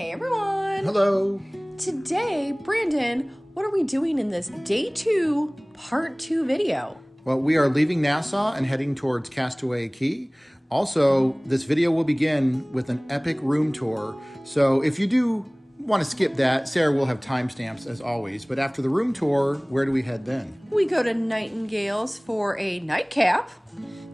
Hey everyone! Hello! Today, Brandon, what are we doing in this day 2, part 2 video? Well, we are leaving Nassau and heading towards Castaway Cay. Also, this video will begin with an epic room tour. So if you do want to skip that, Sarah will have timestamps as always. But after the room tour, where do we head then? We go to Nightingales for a nightcap.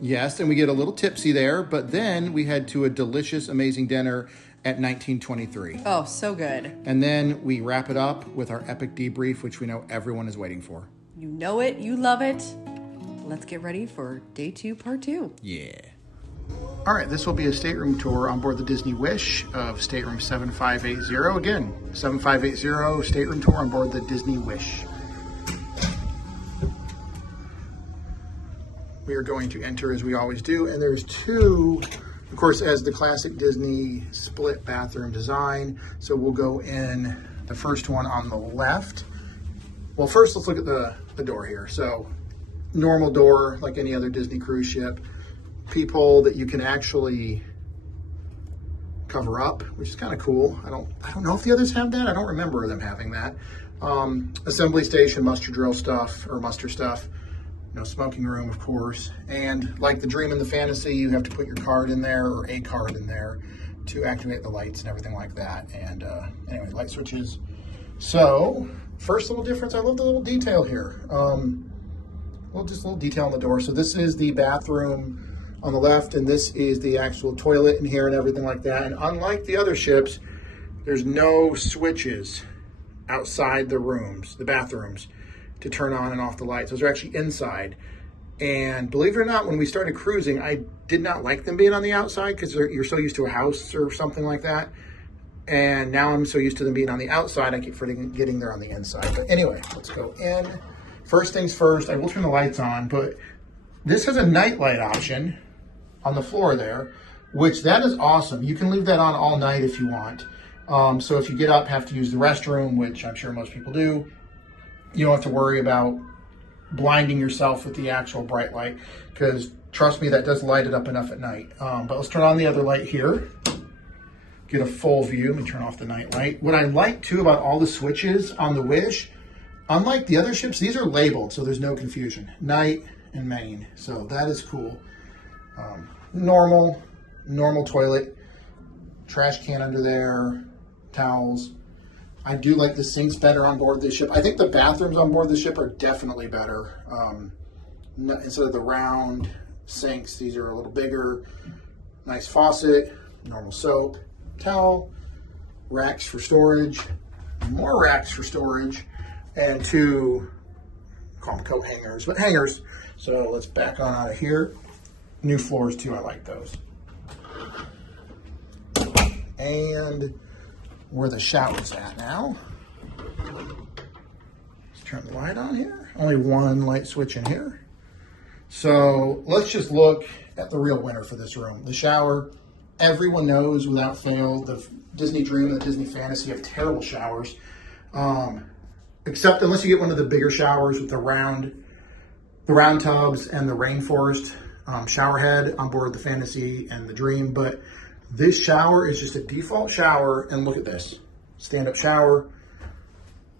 Yes, and we get a little tipsy there, but then we head to a delicious, amazing dinner at 1923. Oh, so good. And then we wrap it up with our epic debrief, which we know everyone is waiting for. You know it, you love it. Let's get ready for day 2, part 2. Yeah. All right, this will be a stateroom tour on board the Disney Wish of Stateroom 7580. Again, 7580 stateroom tour on board the Disney Wish. We are going to enter as we always do, and there's two, of course, as the classic Disney split bathroom design. So we'll go in the first one on the left. Well, first let's look at the door here. So normal door, like any other Disney cruise ship. Peephole that you can actually cover up, which is kind of cool. I don't know if the others have that. I don't remember them having that. Assembly station, muster drill stuff or muster stuff. No smoking room, of course. And like the Dream and the Fantasy, you have to put your card in there or a card in there to activate the lights and everything like that. And anyway, light switches. So first little difference, I love the little detail here. Just a little detail on the door. So this is the bathroom on the left, and this is the actual toilet in here and everything like that. And unlike the other ships, there's no switches outside the rooms, the bathrooms, to turn on and off the lights. Those are actually inside. And believe it or not, when we started cruising, I did not like them being on the outside because you're so used to a house or something like that. And now I'm so used to them being on the outside, I keep forgetting they're on the inside. But anyway, let's go in. First things first, I will turn the lights on, but this has a night light option on the floor there, which that is awesome. You can leave that on all night if you want. So if you get up, have to use the restroom, which I'm sure most people do, you don't have to worry about blinding yourself with the actual bright light, because trust me, that does light it up enough at night. But let's turn on the other light here. Get a full view. Let me turn off the night light. What I like too about all the switches on the Wish, unlike the other ships, these are labeled, so there's no confusion. Night and main. So that is cool. Normal toilet, trash can under there, towels. I do like the sinks better on board this ship. I think the bathrooms on board the ship are definitely better. Instead of the round sinks, these are a little bigger. Nice faucet, normal soap, towel, racks for storage, more racks for storage, and two, call them coat hangers, but hangers. So let's back on out of here. New floors too, I like those. And where the shower's at now. Let's turn the light on here. Only one light switch in here. So let's just look at the real winner for this room. The shower, everyone knows without fail, the Disney Dream and the Disney Fantasy have terrible showers. Except unless you get one of the bigger showers with the round tubs and the rainforest shower head on board the Fantasy and the Dream. But this shower is just a default shower, and look at this. Stand-up shower.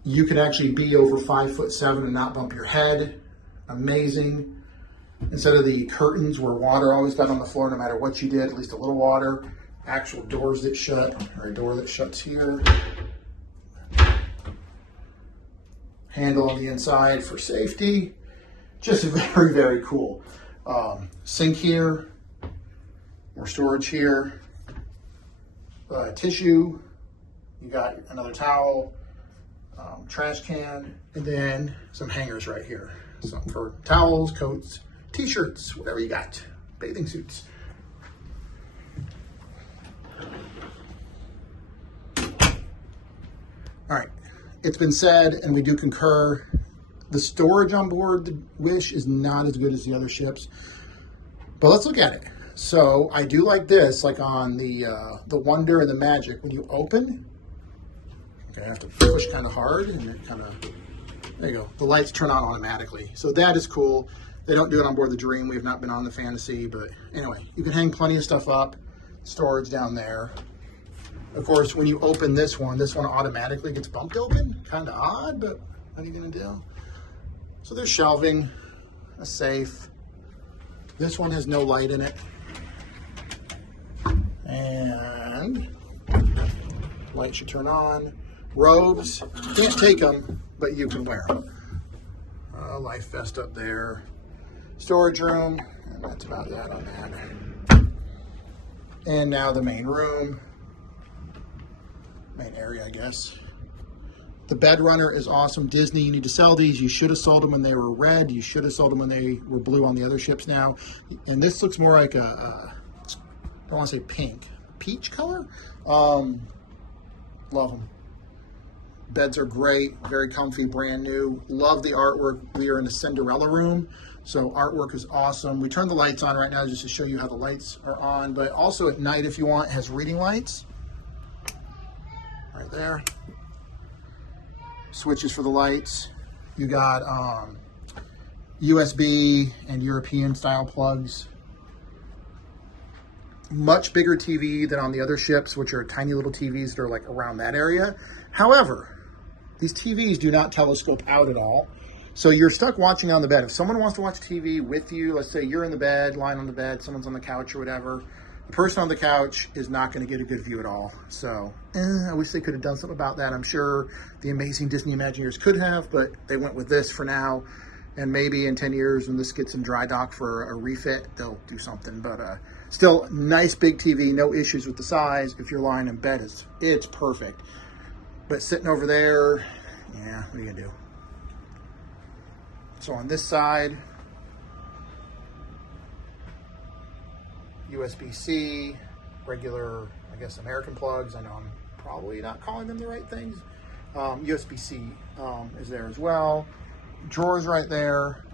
You could actually be over 5'7" and not bump your head. Amazing. Instead of the curtains where water always got on the floor no matter what you did, at least a little water. Actual doors that shut, or a door that shuts here. Handle on the inside for safety. Just very, very cool. Sink here, more storage here, tissue, you got another towel, trash can, and then some hangers right here. Some for towels, coats, t-shirts, whatever you got, bathing suits. All right, it's been said, and we do concur, the storage on board the Wish is not as good as the other ships, but let's look at it. So I do like this, like on the Wonder and the Magic, when you open, okay, I have to push kind of hard, and it kind of, there you go. The lights turn on automatically. So that is cool. They don't do it on board the Dream. We have not been on the Fantasy, but anyway, you can hang plenty of stuff up. Storage down there. Of course, when you open this one automatically gets bumped open. Kind of odd, but what are you gonna do? So there's shelving, a safe. This one has no light in it. And light should turn on. Robes, can't take them, but you can wear them. Life vest up there. Storage room, and that's about that on that. And now the main room. Main area, I guess. The bed runner is awesome. Disney, you need to sell these. You should have sold them when they were red. You should have sold them when they were blue on the other ships now. And this looks more like I don't want to say pink, peach color. Love them. Beds are great, very comfy, brand new. Love the artwork. We are in a Cinderella room, so artwork is awesome. We turn the lights on right now just to show you how the lights are on, but also at night, if you want, it has reading lights. Right there. Switches for the lights. You got USB and European style plugs. Much bigger TV than on the other ships, which are tiny little TVs that are like around that area. However, these TVs do not telescope out at all. So you're stuck watching on the bed. If someone wants to watch TV with you, let's say you're in the bed, lying on the bed, someone's on the couch or whatever, the person on the couch is not going to get a good view at all. So I wish they could have done something about that. I'm sure the amazing Disney Imagineers could have, but they went with this for now. And maybe in 10 years when this gets in dry dock for a refit, they'll do something. But still, nice big TV, no issues with the size. If you're lying in bed, it's perfect. But sitting over there, yeah, what are you gonna do? So on this side, USB-C, regular, I guess, American plugs. I know I'm probably not calling them the right things. USB-C is there as well. Drawers right there.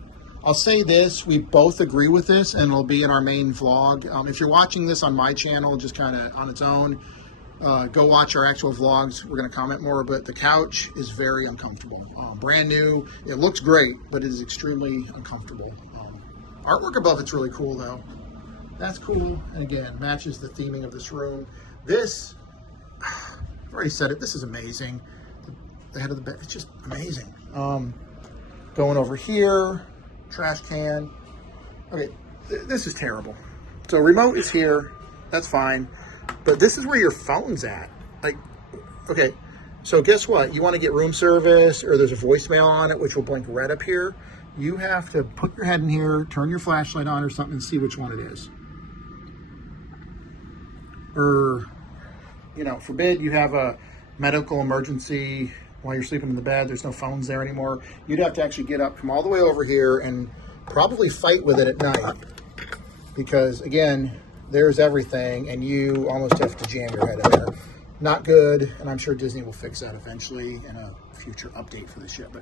I'll say this, we both agree with this, and it'll be in our main vlog. If you're watching this on my channel, just kind of on its own, go watch our actual vlogs. We're going to comment more, but the couch is very uncomfortable. Brand new. It looks great, but it is extremely uncomfortable. Artwork above it's really cool, though. That's cool. And again, matches the theming of this room. This, I've already said it, this is amazing. The head of the bed, it's just amazing. Going over here, trash can. Okay, this is terrible. So remote is here. That's fine. But this is where your phone's at. Like, okay, so guess what? You want to get room service, or there's a voicemail on it, which will blink red up here. You have to put your head in here, turn your flashlight on or something, and see which one it is. Or, you know, forbid you have a medical emergency while you're sleeping in the bed. There's no phones there anymore. You'd have to actually get up, come all the way over here, and probably fight with it at night. Because, again, there's everything, and you almost have to jam your head in there. Not good, and I'm sure Disney will fix that eventually in a future update for the ship.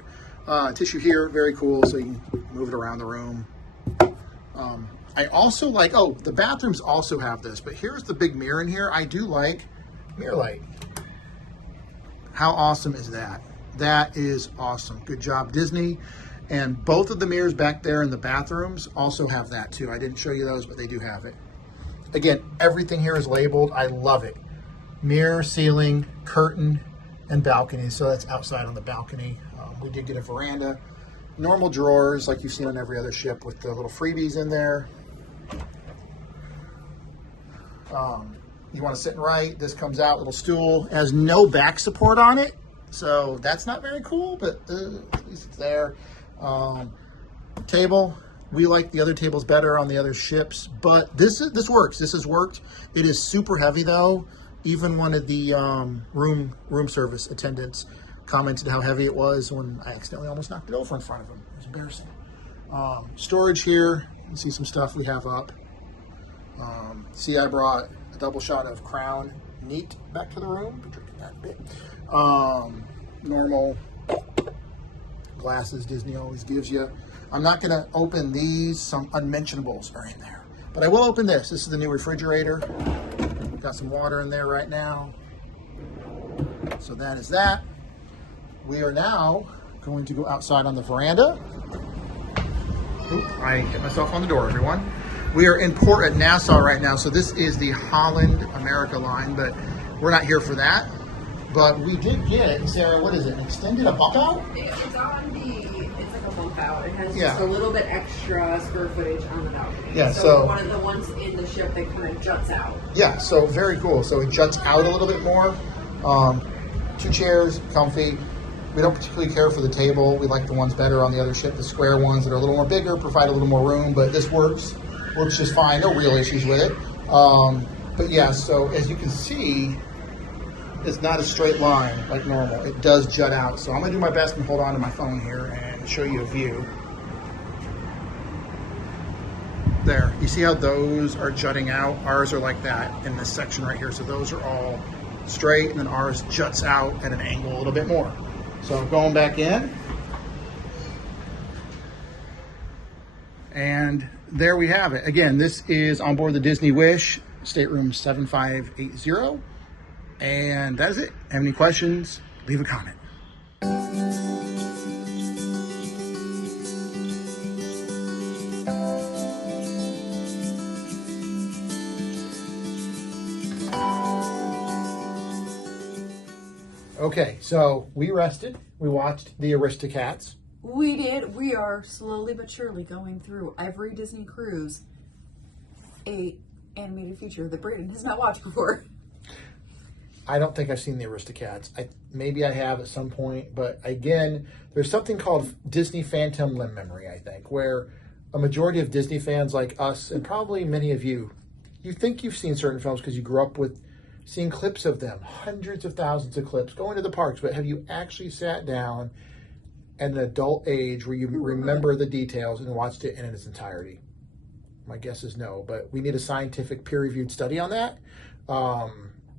But tissue here, very cool, so you can move it around the room. I also like, oh, the bathrooms also have this, but here's the big mirror in here. I do like mirror light. How awesome is that? That is awesome. Good job, Disney. And both of the mirrors back there in the bathrooms also have that too. I didn't show you those, but they do have it. Again, everything here is labeled. I love it. Mirror, ceiling, curtain, and balcony. So that's outside on the balcony. We did get a veranda. Normal drawers like you've seen on every other ship with the little freebies in there. You want to sit and write. This comes out, little stool. It has no back support on it. So that's not very cool, but at least it's there. Table. We like the other tables better on the other ships, but this works. This has worked. It is super heavy though. Even one of the room service attendants commented how heavy it was when I accidentally almost knocked it over in front of him. It was embarrassing. Storage here. You can see some stuff we have up. See, I brought a double shot of Crown Neat back to the room. Drinking that a bit. Normal glasses Disney always gives you. I'm not going to open these. Some unmentionables are in there. But I will open this. This is the new refrigerator. Got some water in there right now. So that is that. We are now going to go outside on the veranda. Oop, I hit myself on the door, everyone. We are in port at Nassau right now. So this is the Holland America line, but we're not here for that. But we did get, Sarah, what is it? Extended a bump out? It's on it's like a bump out. It has Yeah. just a little bit extra square footage on the balcony. Yeah, so one of the ones in the ship that kind of juts out. Yeah, so very cool. So it juts out a little bit more. 2 chairs, comfy. We don't particularly care for the table. We like the ones better on the other ship, the square ones that are a little more bigger, provide a little more room, but this works just fine. No real issues with it. But yeah, so as you can see, it's not a straight line like normal. It does jut out. So I'm going to do my best and hold on to my phone here and show you a view. There. You see how those are jutting out? Ours are like that in this section right here. So those are all straight, and then ours juts out at an angle a little bit more. So going back in. And there we have it. Again, this is on board the Disney Wish, Stateroom 7580. And that is it. Have any questions? Leave a comment. Okay, so we rested. We watched the Aristocats. We did. We are slowly but surely going through every Disney cruise, a animated feature that Brayden has not watched before. I don't think I've seen the Aristocats. Maybe I have at some point, but again, there's something called Disney Phantom Limb Memory, I think, where a majority of Disney fans like us, and probably many of you, you think you've seen certain films because you grew up with seeing clips of them, hundreds of thousands of clips, going to the parks, but have you actually sat down at an adult age where you remember the details and watched it in its entirety? My guess is no, but we need a scientific peer-reviewed study on that.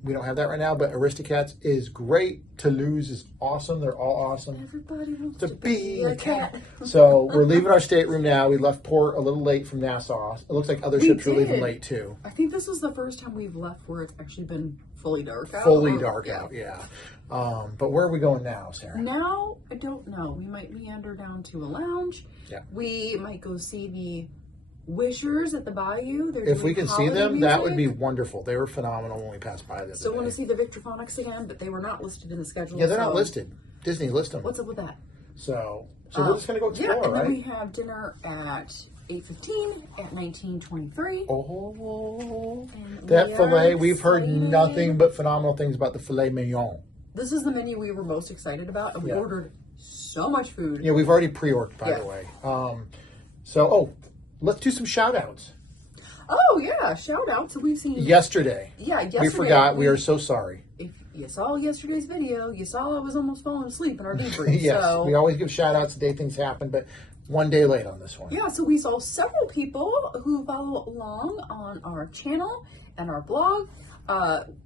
We don't have that right now, but Aristocats is great. Toulouse is awesome. They're all awesome. Everybody wants to be a cat. cat. So we're leaving our stateroom now. We left port a little late from Nassau. It looks like other ships are leaving late too. I think this is the first time we've left where it's actually been fully dark out. Fully dark out, yeah. But where are we going now, Sarah? Now, I don't know. We might meander down to a lounge. Yeah. We might go see the Wishers at the Bayou. If we can see them, music. that would be wonderful. They were phenomenal when we passed by them. Still want to see the Victrophonics again, but they were not listed in the schedule. Yeah, they're not listed. Disney list them. What's up with that? So we're just going to go explore, yeah, and right? then we have dinner at 8:15 at 1923. Oh, that filet. We've heard nothing but phenomenal things about the filet mignon. This is the menu we were most excited about, and we ordered so much food. Yeah, we've already pre-ordered, by the way. Let's do some shout-outs. Oh, yeah, shout-out. So we've seen... Yesterday. Yeah, yesterday. We forgot. We are so sorry. If you saw yesterday's video, you saw I was almost falling asleep in our debrief. Yes, so. We always give shout-outs the day things happen, but one day late on this one. Yeah, so we saw several people who follow along on our channel and our blog.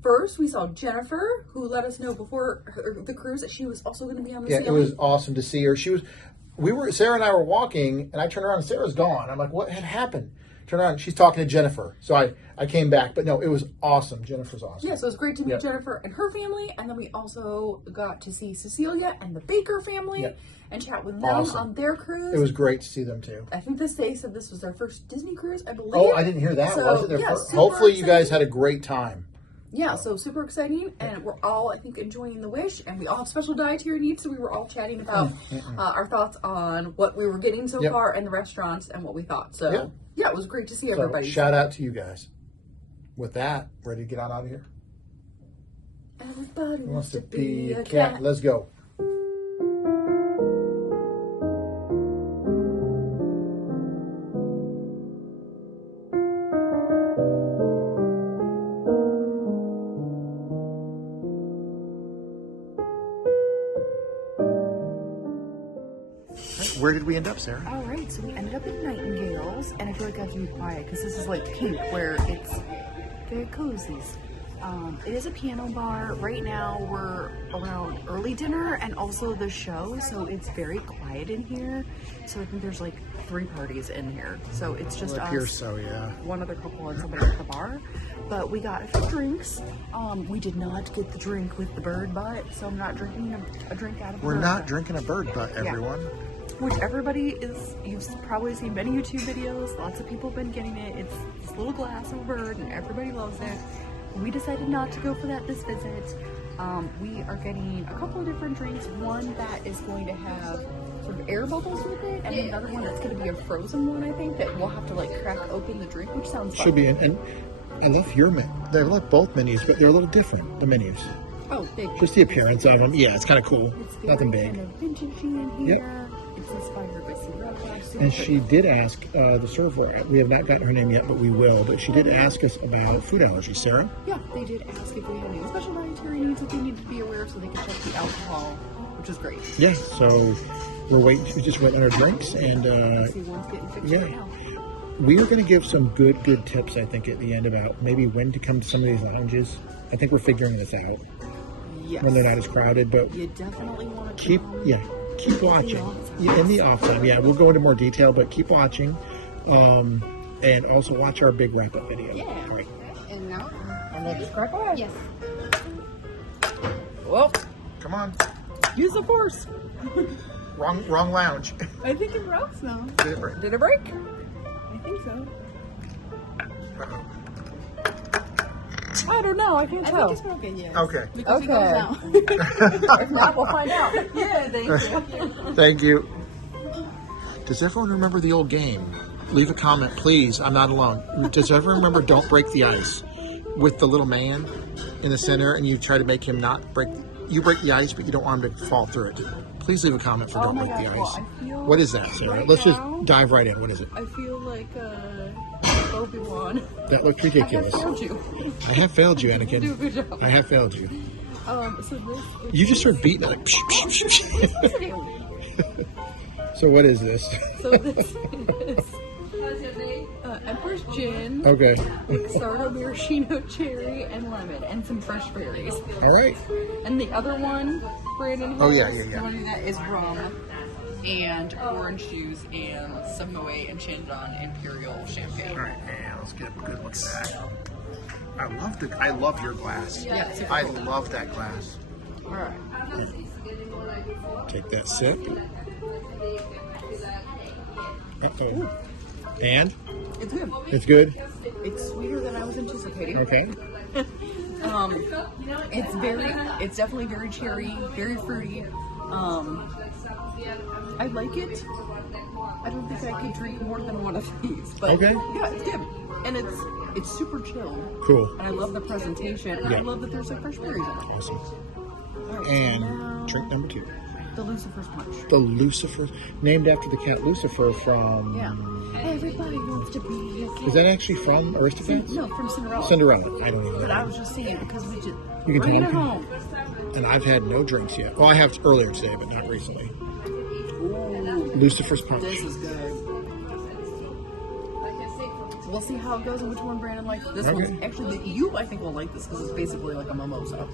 First, we saw Jennifer, who let us know before the cruise that she was also going to be on the sailing. It was awesome to see her. Sarah and I were walking, and I turned around, and Sarah's gone. I'm like, what had happened? Turn around, she's talking to Jennifer. So I came back, but no, it was awesome. Jennifer's awesome. Yeah, so it was great to meet Jennifer and her family, and then we also got to see Cecilia and the Baker family and chat with them on their cruise. It was great to see them too. I think they said this was their first Disney cruise, I believe. Oh, I didn't hear that. Was it their first? Hopefully you guys had a great time. Yeah, so super exciting, and we're all, I think, enjoying the Wish, and we all have special dietary needs, so we were all chatting about our thoughts on what we were getting so far and the restaurants and what we thought. So, yeah, it was great to see everybody. Shout out to you guys. With that, ready to get on out of here? Everybody wants to be a cat. Let's go. Where did we end up, Sarah? All right, so we ended up in Nightingales, and I feel like I have to be quiet because this is like pink, where it's very cozy. It is a piano bar. Right now, we're around early dinner and also the show, so it's very quiet in here. So I think there's like 3 parties in here. So it's just us. Here, so yeah. One other couple and somebody at the bar. But we got a few drinks. We did not get the drink with the bird butt, so I'm not drinking a drink out of the bird butt. We're not drinking a bird butt, everyone. Yeah. Which everybody is, you've probably seen many YouTube videos, lots of people have been getting it. It's this little glass of a bird and everybody loves it. we decided not to go for that this visit. We are getting a couple of different drinks. One that is going to have sort of air bubbles with it, and another one that's going to be a frozen one, I think, that we'll have to like crack open the drink, which sounds fun. Should be, and I love your menu. I love both menus, but they're a little different, the menus. Oh, big. Just the appearance of them. Yeah, it's kind of cool. It's Nothing big. kind of vintagey in here. It's inspired by Sierra. And she did ask the server, we have not gotten her name yet, but we will, but she did ask us about food allergies. Sarah? Yeah, they did ask if we had any special dietary needs that they needed to be aware of so they could check the alcohol, which is great. Yeah, so we're waiting. We just went on our drinks, and See one's getting fixed yeah. right now. We are going to give some good tips, I think, at the end about maybe when to come to some of these lounges. I think we're figuring this out Yes. when they're not as crowded, but You definitely want to keep watching. Yeah, in the off time. Yeah, we'll go into more detail, but keep watching. And also watch our big wrap-up video. Yeah. All right. And now, and then just crack away. Yes. Well, Come on. use the force. Wrong lounge. I think it rocks now. Did it break? Did it break? I think so. I don't know. I can't I tell. think it's broken, yes. Okay. Because it goes Okay. down. If not, we'll find out. Yeah, thank you. Thank you. Does everyone remember the old game? Leave a comment, please. I'm not alone. Does everyone remember Don't Break the Ice? With the little man in the center, and you try to make him not break. You break the ice, but you don't want him to fall through it. Please leave a comment for Oh Don't my Break the gosh, well, Ice. I feel What is that, Sarah? right Let's just now- dive right in. What is it? I feel like Obi-Wan. That looks I have ridiculous. failed you. I have failed you, Do a Anakin. good job. I have failed you. So this. You just start beating it like. So what is this? So this is Empress Gin, Okay. Sardo maraschino cherry, and lemon, and some fresh berries. All right. And the other one, Brandon. Oh, yeah, has, yeah, yeah. The one that is rum and orange juice and some Moet and Chandon Imperial champagne. All right, and let's get a good look at that. I love your glass. Yeah, super I cool. love that glass. All right. Take that sip. Uh-oh. And It's good. it's good. It's sweeter than I was anticipating. Okay. It's definitely very cherry, very fruity. I like it. I don't think I could drink more than one of these, but Okay. yeah, it's good. And it's super chill. Cool. And I love the presentation. And Yeah. I love that there's like fresh berries in it. Awesome. All right, And so now, drink number 2. the Lucifer's Punch. The Lucifer, named after the cat Lucifer from. Yeah. Everybody wants to be a cat. Is that actually from Aristocats? No, from Cinderella. Cinderella. I don't even But I know. was just saying because we just You can bring it tell me. home. And I've had no drinks yet. Well, I have earlier today, but not recently. Ooh, Lucifer's Punch. this is good. We'll see how it goes and which one Brandon likes. This Okay. one's actually I think will like this because it's basically like a mimosa.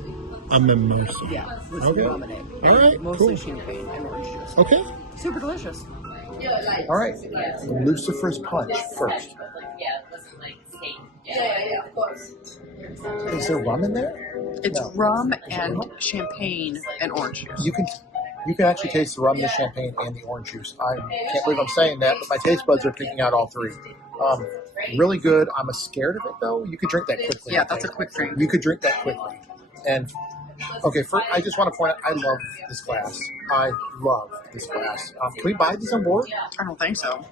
A mimosa. Yeah, with Okay. rum in it. All right, Mostly cool. champagne and orange juice. Okay. Super delicious. All right. Lucifer's Punch first. Of course. Is there rum in there? It's No. rum and champagne and orange juice. You can actually taste the rum, the champagne, and the orange juice. I can't believe I'm saying that, but my taste buds are picking out all three. Really good. I'm scared of it though. You could drink that quickly. Yeah, I that's a think. quick drink. You could drink that quickly. And okay, first I just want to point out, I love this glass. I love this glass. Can we buy these on board? I don't think so.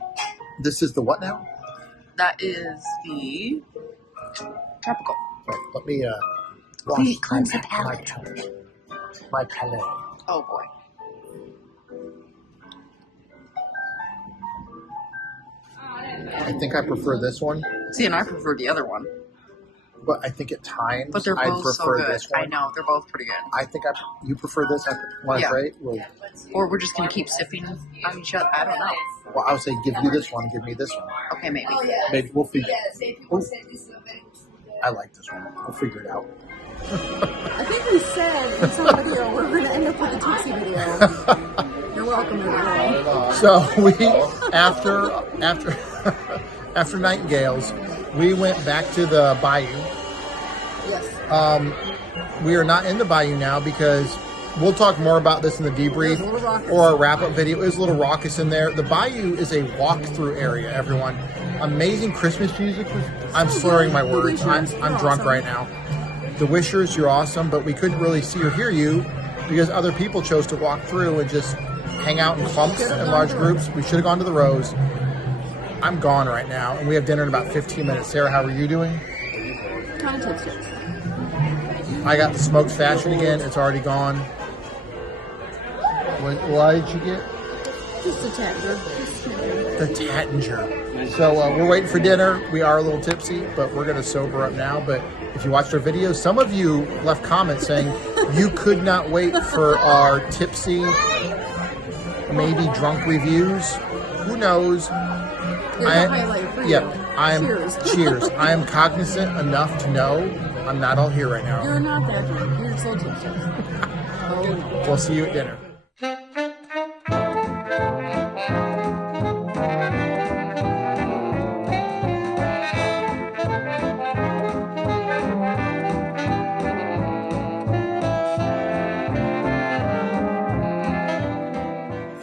This is the what now? That is the tropical. Right, let me wash cleanse the my palate. my palate. Oh boy. I think I prefer this one, See, and I prefer the other one. but I think at times But they're I both so prefer good. this one. I know, they're both pretty good. I think you prefer this. I want to Yeah. try it. Or we're just gonna keep sipping on each other. I don't know. Well, I would say give you this one, give me this one. Okay, maybe. Maybe we'll figure. Ooh, I like this one. We'll figure it out. I think we said in some video we're gonna end up with a tipsy video. You're welcome, everyone. So we after Nightingales, we went back to the bayou. Yes. We are not in the bayou now because we'll talk more about this in the debrief It was a little raucous. or a wrap-up video. It was a little raucous in there. The bayou is a walk-through area, everyone. Amazing Christmas music. I'm slurring my words. I'm drunk right now. The Wishers, you're awesome, but we couldn't really see or hear you because other people chose to walk through and just hang out in clumps and large groups. We should have gone to the Rose. I'm gone right now, and we have dinner in about 15 minutes. Sarah, how are you doing? Kind of tipsy. I got the smoked fashion again. It's already gone. What did you get? Just a Tattinger. The Tattinger. So we're waiting for dinner. We are a little tipsy, but we're going to sober up now. But if you watched our videos, some of you left comments saying you could not wait for our tipsy, maybe drunk reviews. Who knows? Cheers. I am cognizant enough to know I'm not all here right now. You're not that drunk. You're so tipsy. We'll see you at dinner.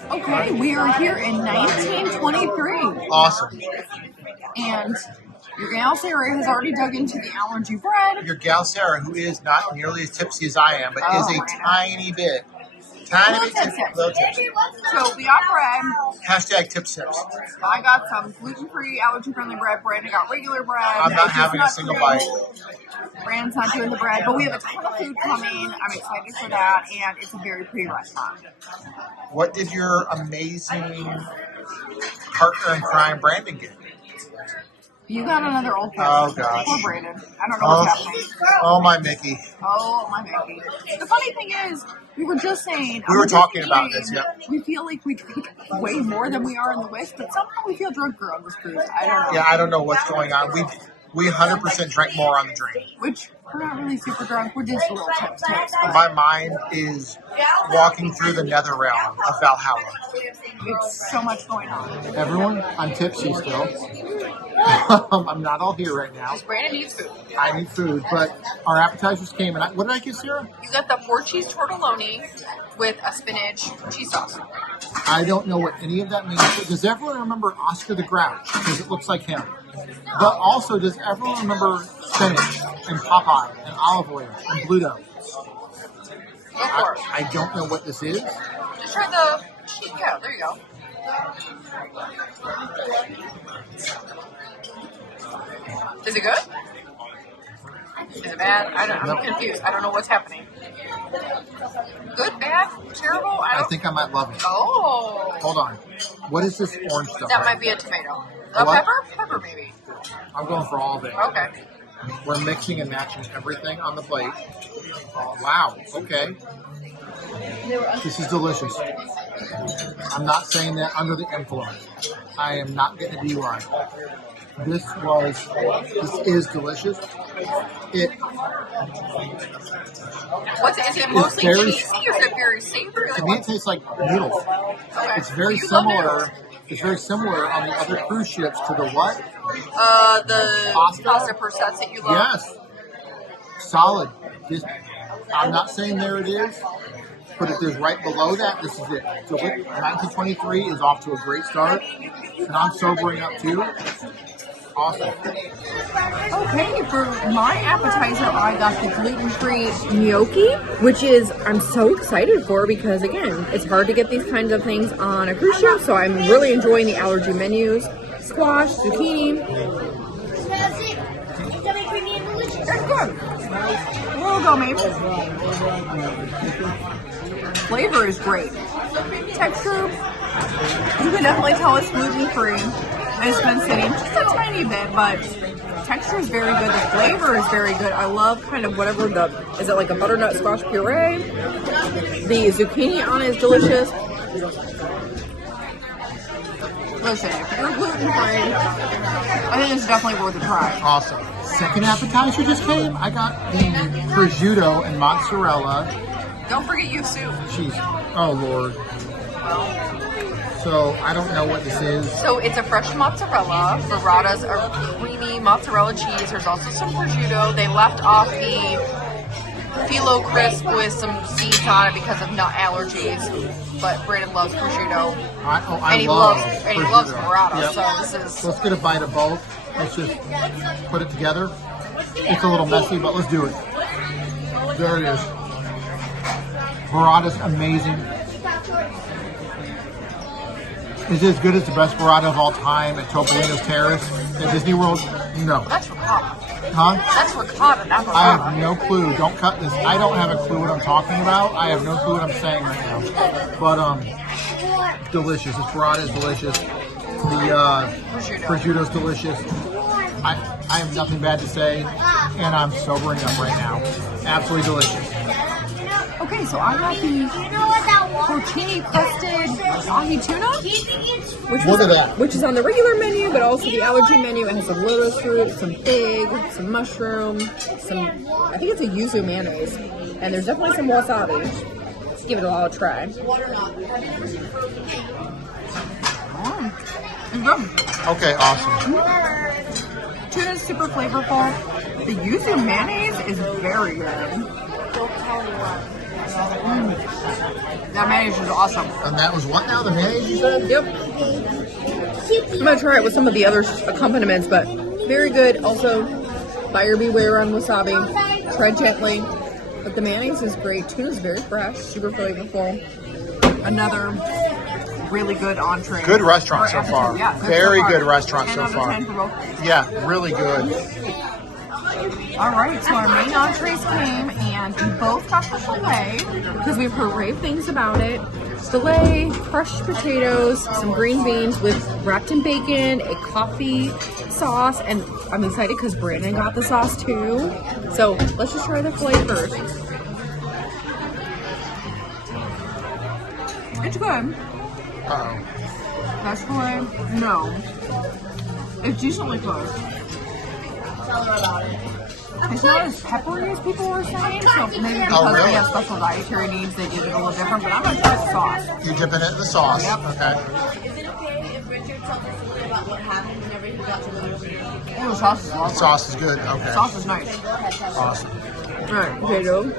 Okay, we are here in 1923. Awesome. And your gal Sarah has already dug into the allergy bread. Your gal Sarah, who is not nearly as tipsy as I am, but is a tiny bit. Little tipsy. So we got bread. Hashtag tip sips. I got some gluten-free, allergy-friendly bread. Brandon got regular bread. I'm not having a single bite. Brandon's not doing the bread, but we have a ton of food coming. I'm excited for that, and it's a very pretty restaurant. What did your amazing partner in crime, Brandon, get? You got another old person. Oh, gosh. Poor Brandon. I don't know what's happening. Oh, my Mickey. Oh, my Mickey. The funny thing is, we were just saying... We were talking about this, yeah. We feel like we drink way more than we are in the Wish, but somehow we feel drunker on this cruise. I don't know. Yeah, I don't know what's going on. We 100% drank more on the drink. Which, we're not really super drunk. We're just a little tips. My mind is walking through the nether realm of Valhalla. It's so much going on. Everyone, I'm tipsy still. I'm not all here right now. Brandon needs food. I need food, but our appetizers came. And what did I get, Sarah? You got the 4-cheese tortelloni with a spinach cheese sauce. I don't know what any of that means. Does everyone remember Oscar the Grouch? Because it looks like him. But also, does everyone remember spinach and Popeye and olive oil and Pluto? I don't know what this is. Just try the cheese. Yeah, there you go. Is it good? Is it bad? I'm confused. I don't know what's happening. Good, bad, terrible? I think I might love it. Oh. Hold on. What is this orange stuff? That might be a tomato. A pepper? Pepper, maybe. I'm going for all of it. Okay. We're mixing and matching everything on the plate. Wow. Okay. This is delicious. I'm not saying that under the influence. I am not getting a DUI. This is delicious. Is it mostly cheesy or is it very savory? To me, it tastes like noodles. Okay. It's very similar. It's very similar on the other cruise ships to the what? The pasta per sets that you love. Yes. Solid. I'm not saying there it is, but if there's right below that, this is it. So 1923 is off to a great start, and I'm sobering up too. Awesome. Okay, for my appetizer, I got the gluten-free gnocchi, which is, I'm so excited for because, again, it's hard to get these kinds of things on a cruise ship, so I'm really enjoying the allergy menus. Squash, zucchini. That's good. A little gummy. Flavor is great. Texture, you can definitely tell it's gluten-free. And it's been sitting just a tiny bit, but texture is very good. The flavor is very good. I love kind of whatever is it like a butternut squash puree? The zucchini on it is delicious. Listen, if you're gluten-free, I think it's definitely worth a try. Awesome. Second appetizer just came. I got the prosciutto and mozzarella. Don't forget you soup. Cheese. Oh, Lord. So, I don't know what this is. So, it's a fresh mozzarella. Burratas are creamy mozzarella cheese. There's also some prosciutto. They left off the phyllo crisp with some seeds on it because of nut allergies. But Brandon loves prosciutto. He loves burrata. Yep. So, this is... Let's get a bite of both. Let's just put it together. It's a little messy, but let's do it. There it is. Burrata's amazing. Is it as good as the best burrata of all time at Topolino's Terrace at Disney World? No. That's ricotta. Huh? That's ricotta, not I burrata. have no clue. Don't cut this. I don't have a clue what I'm talking about. I have no clue what I'm saying right now. But delicious. This burrata is delicious. The prosciutto's delicious. I have nothing bad to say, and I'm sobering up right now. Absolutely delicious. Okay, so I got the porcini crusted ahi tuna, which is on the regular menu, but also the allergy menu. It has some lotus root, some fig, some mushroom, I think it's a yuzu mayonnaise, and there's definitely some wasabi. Let's give it all a try. It's good. Okay, awesome. Tuna's super flavorful. The yuzu mayonnaise is very good. That mayonnaise is awesome. And that was what now? The mayonnaise you said? Yep. I'm gonna try it with some of the other accompaniments, but very good. Also, buyer beware on wasabi. Tread gently. But the mayonnaise is great. Tuna's very fresh, super flavorful. Another really good entree. Good restaurant so far. Yeah, very good restaurant so far. 10 out of 10 for both. Yeah, really good. All right, so our main entrees came, and we both got the filet because we've heard rave things about it. Filet, crushed potatoes, some green beans wrapped in bacon, a coffee sauce, and I'm excited because Brandon got the sauce too. So let's just try the filet first. It's good. Uh-oh. Best filet? No. It's decently close. It's not as peppery as people were saying, so maybe because really? we have special dietary needs, they did it a little different, but I'm going to try the sauce. You dipping it in the sauce? Yep. Okay. Is it okay if Richard tells us a little bit about what happened whenever he got to the movie? Oh, the sauce is The lovely. sauce is good. Okay. The sauce is nice. Awesome. All right, potato.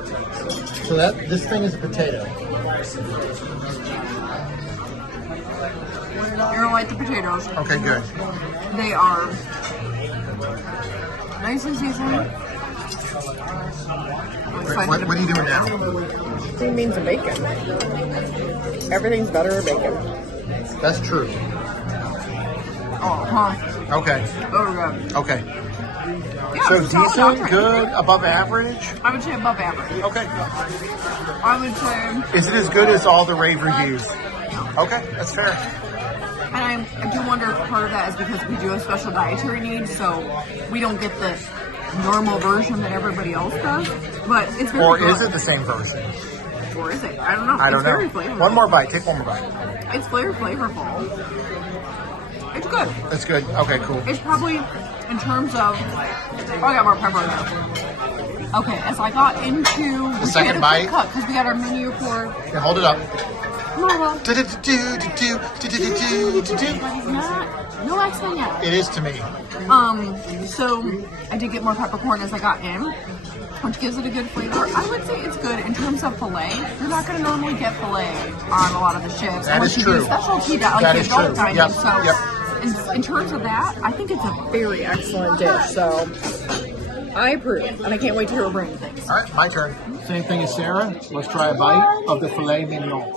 So this thing is a potato. You're going to like the potatoes. Okay, good. They are nice and seasoned. What are you doing now? Green beans and bacon. Everything's better with bacon. That's true. Oh, huh. Okay. Oh, good. Okay. Yeah, So it's a solid decent, entree. good, above average? I would say above average. Okay. I would say, Is it as good as all the rave reviews? Okay, that's fair. and I do wonder if part of that is because we do have special dietary needs, so we don't get the normal version that everybody else does. But it's very Or good. is it the same version? Or is it? I don't know. I don't It's very know. flavorful. One more bite. Take one more bite. It's very flavorful. It's good. That's good. Okay, cool. It's probably, in terms of, I got more pepper in there. Okay, as I got into the second bite? because we got our menu for. Okay, hold it up. Mama. It No accent yet. is to me. So I did get more peppercorn as I got in, which gives it a good flavor. I would say it's good in terms of filet. You're not going to normally get filet on a lot of the ships That unless is you do true. specialty like That the is adult true. dining. Yep, So yep. in terms of that, I think it's a very excellent dish. So I approve, and I can't wait to hear Brandon thinks. All right, my turn. Same thing as Sarah. Let's try a bite of the filet mignon.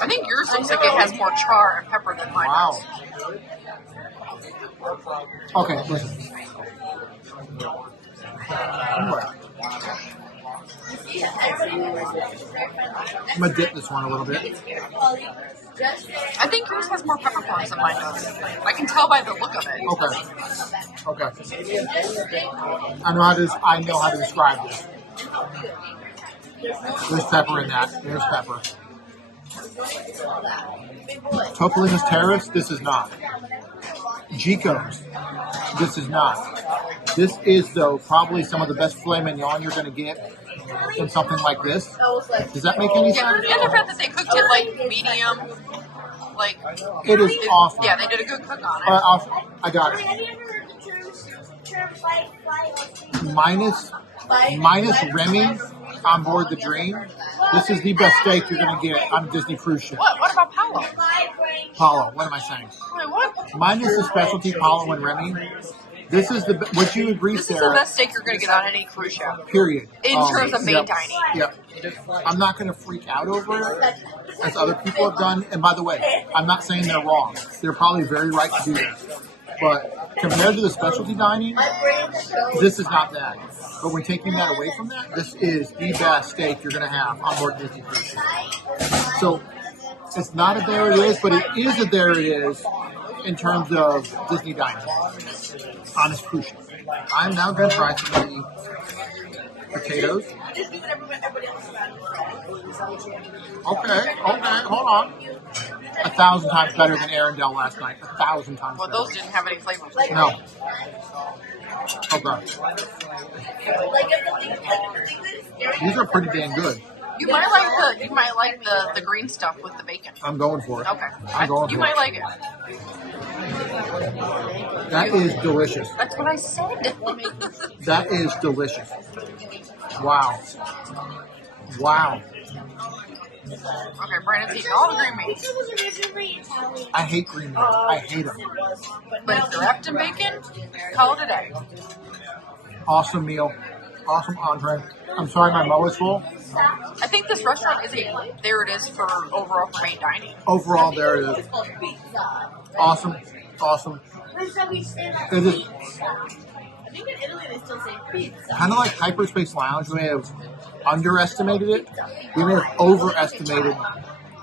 I think yours looks like it has more char and pepper than mine. Wow. Okay, listen. I'm gonna dip this one a little bit. I think yours has more peppercorns than mine does. I can tell by the look of it. Okay. I know how to describe this. There's pepper in that. There's pepper. Topolino's Terrace, this is not. Gico's, this is not. This is, though, probably some of the best filet mignon you're going to get in something like this. Does that make any Yeah, sense? and the fact that they cooked it like medium, like It is awesome. yeah, they did a good cook on it. I got it. Have you ever heard the term fight? Minus Remy on board the Dream. This is the best steak you're going to get on a Disney cruise ship. What about Paolo? Paulo, what am I saying? Wait, what? Minus the specialty Paulo and Remy. This is the, would you agree, This is Sarah? the best steak you're going to get on any cruise ship. Period. In terms of main dining. Yep. I'm not going to freak out over it, as other people have done. And by the way, I'm not saying they're wrong. They're probably very right to do this. But compared to the specialty dining, this is not bad. But when taking that away from that, this is the best steak you're going to have on board Disney Cruise Ship. So it's not a there it is, but it is a there it is in terms of Disney dining on this cruise ship. I'm now going to try some of the potatoes. Okay, hold on. 1,000 times better than Arendelle last night. 1,000 times Well, better. those didn't have any flavor. No. Okay. These are pretty dang good. You might like the green stuff with the bacon. I'm going for it. Okay. I'm going for You might like it. That is delicious. That's what I said. That is delicious. Wow. Wow. Okay, Brandon's eating all the green meats. I hate green meats. I hate them. But if you're wrapped in bacon, call it a day. Awesome meal. Awesome entree. I'm sorry my mo is full. I think this restaurant is there it is for overall for main dining. Overall, there it is. Awesome. Awesome. It is I think in Italy they still say pizza. kind of like Hyperspace Lounge. We may have underestimated it. We may have overestimated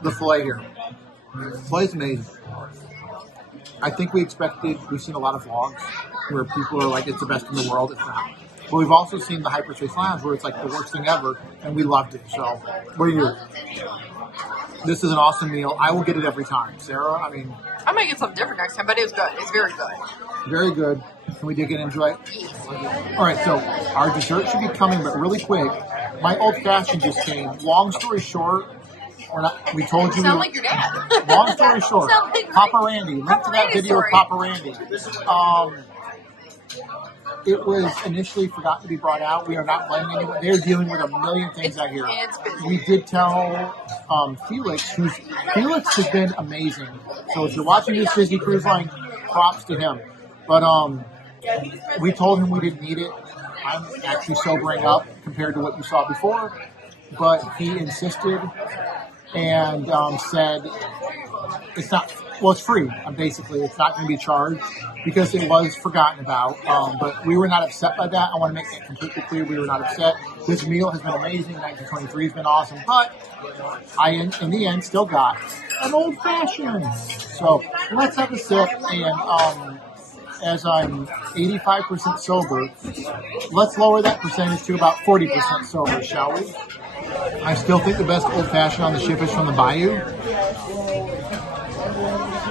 the filet here. The filet's amazing. I think we've seen a lot of vlogs where people are like, it's the best in the world. It's not. But we've also seen the Hyperspace Lounge where it's like the worst thing ever, and we loved it. So, what do you do? This is an awesome meal. I will get it every time. Sarah, I mean... I might get something different next time, but it was good. It's very good. Very good. Can we dig in and enjoy it? All right, so our dessert should be coming, but really quick. My old fashioned just came. Long story short, we told you. Sound like your dad. Long story short, Sound like Papa Randy. Link to that video of Papa Randy. It was initially forgot to be brought out. We are not blaming anyone. They're dealing with a million things out here. We did tell Felix, Felix has been amazing. So if you're watching this Disney Cruise Line, props to him. But we told him we didn't need it. I'm actually sobering up compared to what you saw before. But he insisted and said it's not. Well, it's free. Basically, it's not going to be charged because it was forgotten about. But we were not upset by that. I want to make that completely clear. We were not upset. This meal has been amazing. 1923 has been awesome. But I, in the end, still got an old fashioned. So let's have a sip. And as I'm 85% sober, let's lower that percentage to about 40% sober, shall we? I still think the best old fashioned on the ship is from the Bayou.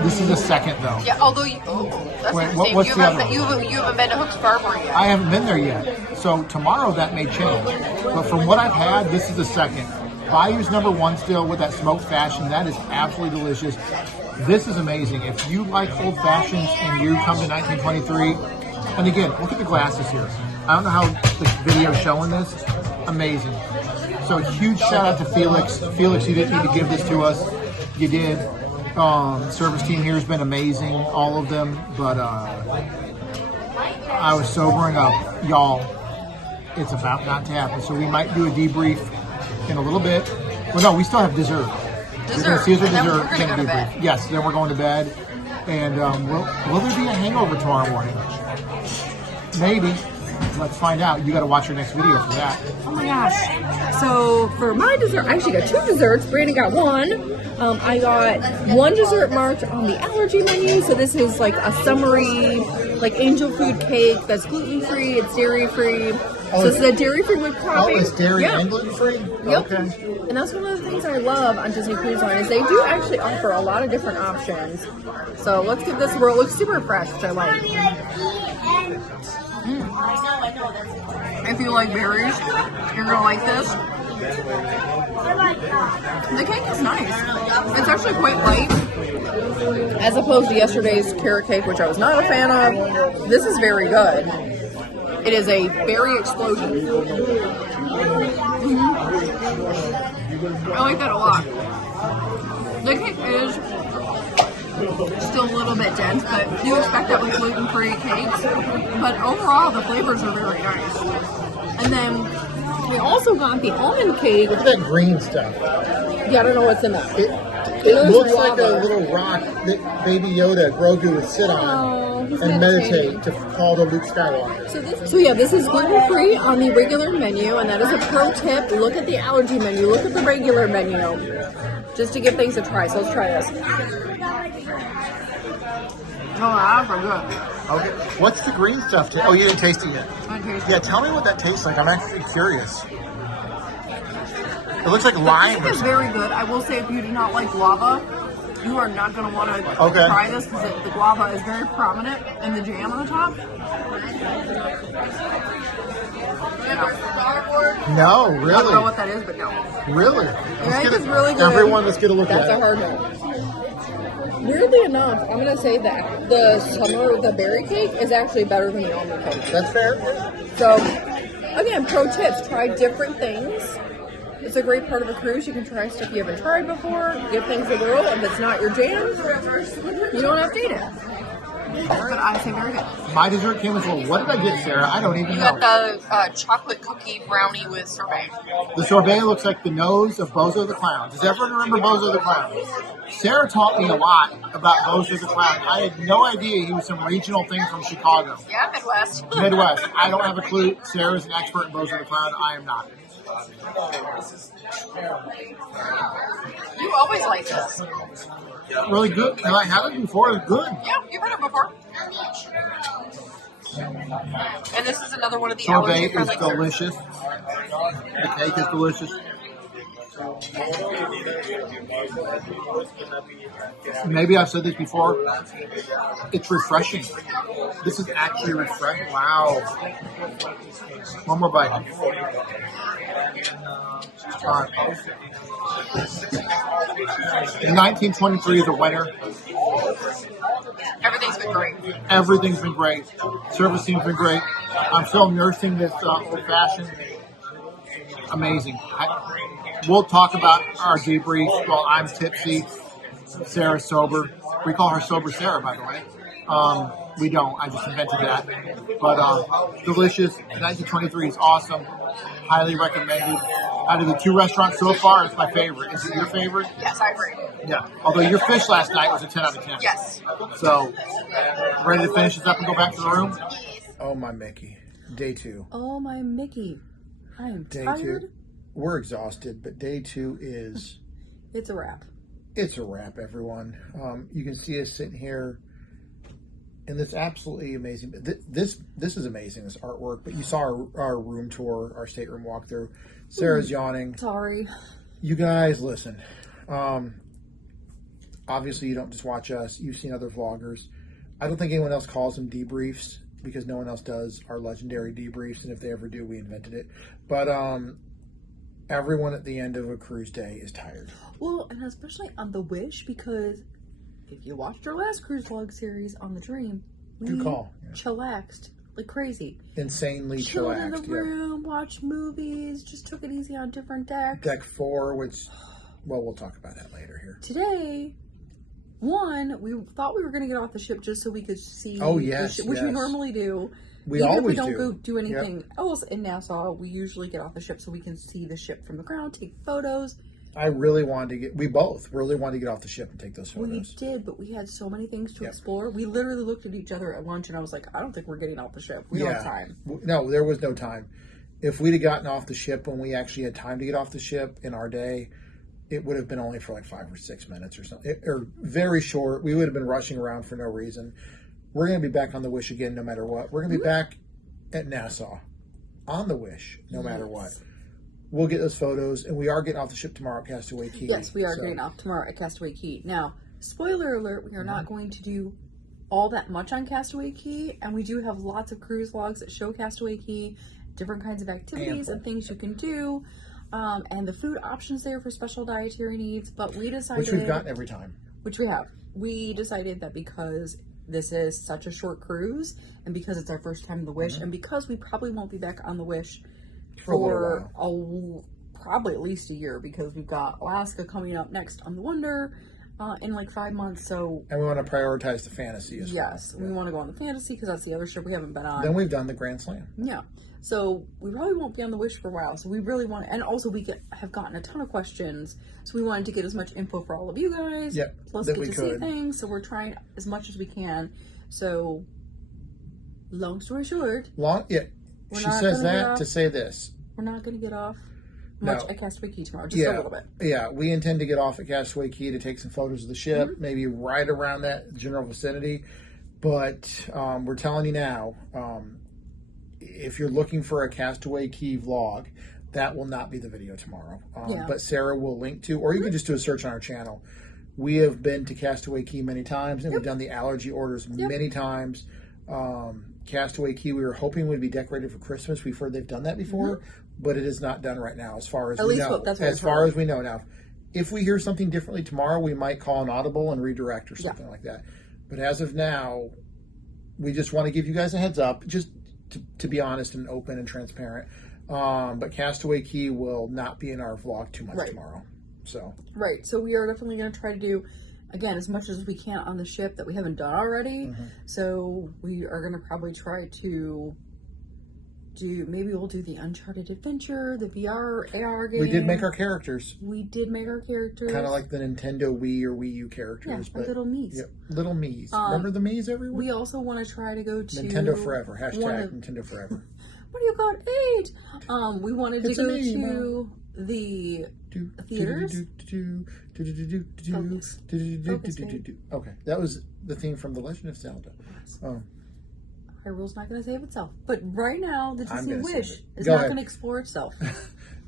This is a second, though. Yeah, although that's Wait, the same. what's the other one? You haven't been to Hook's Barbary yet. I haven't been there yet. So tomorrow that may change. But from what I've had, this is the second. Bayou's number one still with that smoked fashion. That is absolutely delicious. This is amazing. If you like old fashions and you come to 1923, and again, look at the glasses here. I don't know how the video is showing this. Amazing. So huge shout out to Felix. Felix, you didn't need to give this to us. You did. Service team here has been amazing, all of them, but I was sobering up. Y'all, it's about not to happen. So we might do a debrief in a little bit. Well, no, we still have dessert. You're going to see us with dessert and a debrief. Yes, then we're going to bed. And will there be a hangover tomorrow morning? Maybe. Let's find out. You got to watch your next video for that. Oh my gosh. So for my dessert, I actually got two desserts. Brandon got one. I got one dessert marked on the allergy menu. So this is like a summery, like angel food cake that's gluten-free. It's dairy-free. So this is a dairy-free whipped coffee. Oh, it's dairy and gluten-free? Yep. Okay. And that's one of the things I love on Disney Cruise Line is they do actually offer a lot of different options. So let's give this a whirl. It looks super fresh, which I like. If you like berries, you're gonna like this. The cake is nice. It's actually quite light, as opposed to yesterday's carrot cake, which I was not a fan of. This is very good. It is a berry explosion. I like that a lot. The cake is Still a little bit dense, but do expect that with gluten-free cakes. But overall, the flavors are very nice. And then we also got the almond cake. Look at that green stuff. Yeah, I don't know what's in that. It looks like a little rock that Baby Yoda, Grogu, would sit on and meditate to call to Luke Skywalker. So yeah, this is gluten-free on the regular menu, and that is a pro tip. Look at the allergy menu. Look at the regular menu. Just to give things a try. So let's try this. Oh, that's good. Okay. What's the green stuff? Oh, you didn't taste it yet. I taste Yeah, tell me what that tastes like. I'm actually curious. It looks like lime or It's something. very good. I will say, if you do not like guava, you are not going to want to Okay. try this because the guava is very prominent in the jam on the top. No, I don't know really? what that is, but no. Really? Yeah, it's really good. Everyone, let's get a look That's a at it. hard no. Weirdly enough, I'm going to say that the berry cake is actually better than the almond cake. That's fair. So, again, pro tips, try different things. It's a great part of a cruise. You can try stuff you haven't tried before, give things a whirl. If it's not your jam, you don't have to eat it. But I say very good. My dessert came as well. What did I get, Sarah? I don't even You know. got the chocolate cookie brownie with sorbet. The sorbet looks like the nose of Bozo the Clown. Does everyone remember Bozo the Clown? Sarah taught me a lot about Bozo the Clown. I had no idea he was some regional thing from Chicago. Yeah, Midwest. Midwest. I don't have a clue. Sarah's an expert in Bozo the Clown. I am not. You always like this. Really good. And I had it before. It's good. Yeah, you've had it before. And this is another one of the Sorbet allergy is friendly desserts. delicious. The cake is delicious. Maybe I've said this before. It's refreshing. This is actually refreshing. Wow. One more bite. All right. 1923 is a winner. Everything's been great. Everything's been great. Service team's been great. I'm still nursing this old-fashioned. Amazing. We'll talk about our debrief while I'm tipsy, Sarah's sober. We call her Sober Sarah, by the way. We don't. I just invented that. But delicious. 1923 is awesome. Highly recommended. Out of the two restaurants so far, it's my favorite. Is it your favorite? Yes, I agree. Yeah. Although your fish last night was a 10 out of 10. Yes. So, ready to finish this up and go back to the room? Oh, my Mickey. Day 2. Oh my Mickey. I am Day tired. 2. We're exhausted, but day 2 is... It's a wrap. It's a wrap, everyone. You can see us sitting here, and it's absolutely amazing. This is amazing, this artwork. But you saw our room tour, our stateroom walkthrough. Sarah's yawning. Sorry. You guys, listen. Obviously, you don't just watch us. You've seen other vloggers. I don't think anyone else calls them debriefs because no one else does our legendary debriefs. And if they ever do, we invented it. But everyone at the end of a cruise day is tired. Well, and especially on the Wish, because if you watched our last cruise vlog series on the Dream, we Good call. Yeah. chillaxed like crazy. Insanely Chilled in the chillaxed. room, watched movies, just took it easy on different decks. Deck 4, which, well, we'll talk about that later here. Today, we thought we were going to get off the ship just so we could see Oh, the yes, ship, which we yes. normally do. We Even always if we don't do. go do anything else in Nassau, we usually get off the ship so we can see the ship from the ground, take photos. I really wanted to we both really wanted to get off the ship and take those We photos. did, but we had so many things to Yep. explore. We literally looked at each other at lunch and I was like, I don't think we're getting off the ship. We don't have time. No, there was no time. If we'd have gotten off the ship when we actually had time to get off the ship in our day, it would have been only for like 5 or 6 minutes or something. Or very short. We would have been rushing around for no reason. We're going to be back on the Wish again no matter what. We're going to be back at Nassau on the Wish no matter what. We'll get those photos, and we are getting off the ship tomorrow at Castaway Cay. Yes, we are getting off tomorrow at Castaway Cay. Now, spoiler alert, we are not going to do all that much on Castaway Cay, and we do have lots of cruise vlogs that show Castaway Cay, different kinds of activities and things you can do, and the food options there for special dietary needs, but we decided... Which we've gotten every time. Which we have. We decided that because this is such a short cruise, and because it's our first time on the Wish, and because we probably won't be back on the Wish for probably at least a year, because we've got Alaska coming up next on the Wonder, in like 5 months. So And we want to prioritize the fantasy as well. yes, we want to go on the fantasy because that's the other ship we haven't been on. Then we've done the Grand Slam. Yeah. So we probably won't be on the Wish for a while. So we really want, and also have gotten a ton of questions. So we wanted to get as much info for all of you guys. Yep, Plus that get we to could. see things. So we're trying as much as we can. So long story short, She not says gonna that go- to say this. we're not going to get off much No. at Castaway Cay tomorrow. Just a little bit. Yeah, we intend to get off at Castaway Cay to take some photos of the ship, maybe right around that general vicinity. But we're telling you now, if you're looking for a Castaway Cay vlog, that will not be the video tomorrow. Yeah. But Sarah will link to, or you can just do a search on our channel. We have been to Castaway Cay many times, and we've done the allergy orders many times. Castaway Cay, we were hoping would be decorated for Christmas. We've heard they've done that before, but it is not done right now, as far as At we least know. that's what As we've far heard. as we know now. If we hear something differently tomorrow, we might call an audible and redirect or something like that. But as of now, we just want to give you guys a heads up, just to be honest and open and transparent. But Castaway Cay will not be in our vlog too much tomorrow. So Right. So we are definitely going to try to do, again, as much as we can on the ship that we haven't done already. So we are going to probably try to maybe we'll do the Uncharted Adventure, the VR, AR game. we did make our characters, We did make our characters. kind of like the Nintendo Wii or Wii U yeah, characters. our little Mii's. Yep, little Mii's. Remember the Mii's everywhere? We also want to try to go to Nintendo Forever. one Hashtag of- Nintendo Forever. What do you call it? 8. We wanted It's to a go Mii, to the theaters. Focus. Focus, babe. Okay, that was the theme from The Legend of Zelda. Oh, Hyrule's not going to save itself. But right now, the I'm Disney gonna save Wish it. is Go not ahead. going to explore itself.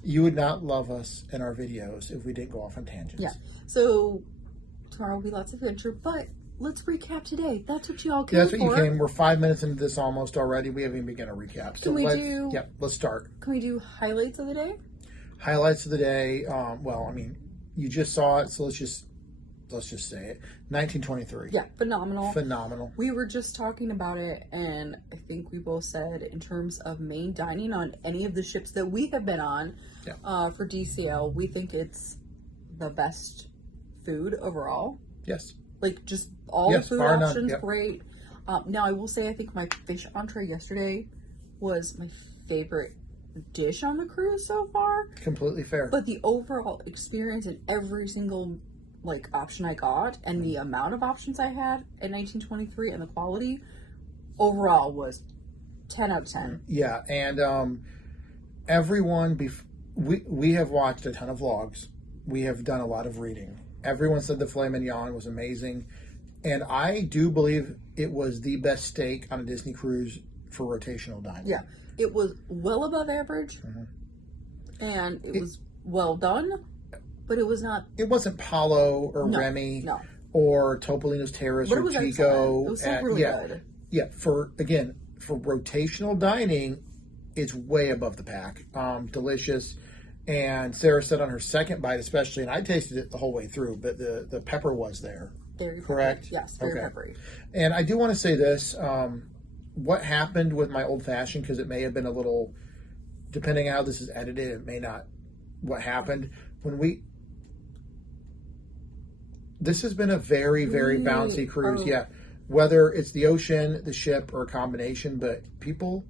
you would not love us in our videos if we didn't go off on tangents. Yeah. So tomorrow will be lots of adventure, but let's recap today. That's what y'all came That's what for. you came. We're 5 minutes into this almost already. We haven't even begun a recap. So Can we let's, do- Yep, let's start. Can we do highlights of the day? Highlights of the day. Well, I mean, you just saw it, so let's just say it. 1923. Yeah, phenomenal. Phenomenal. We were just talking about it, and I think we both said in terms of main dining on any of the ships that we have been on for DCL, we think it's the best food overall. Yes. Like, just all Yes, the food bar none, options, yep. great. Now, I will say I think my fish entree yesterday was my favorite dish on the cruise so far. Completely fair. But the overall experience and every single like option I got and the amount of options I had in 1923 and the quality overall was 10 out of 10. Yeah, and everyone, we have watched a ton of vlogs. We have done a lot of reading. Everyone said the filet mignon was amazing. And I do believe it was the best steak on a Disney cruise for rotational dining. Yeah, it was well above average and it was well done, but it was not. It wasn't Paulo or No, Remy no. or Topolino's Terrace But it or was Chico. excellent. It was still really yeah, good. Yeah, for rotational dining, it's way above the pack. Delicious. And Sarah said on her second bite especially, and I tasted it the whole way through, but the pepper was there. Very Correct? peppery. Yes, very Okay. peppery. And I do want to say this, what happened with my old fashioned, because it may have been a little, depending on how this is edited, it may not, what happened. This has been a very, very bouncy cruise, yeah. Whether it's the ocean, the ship, or a combination, but people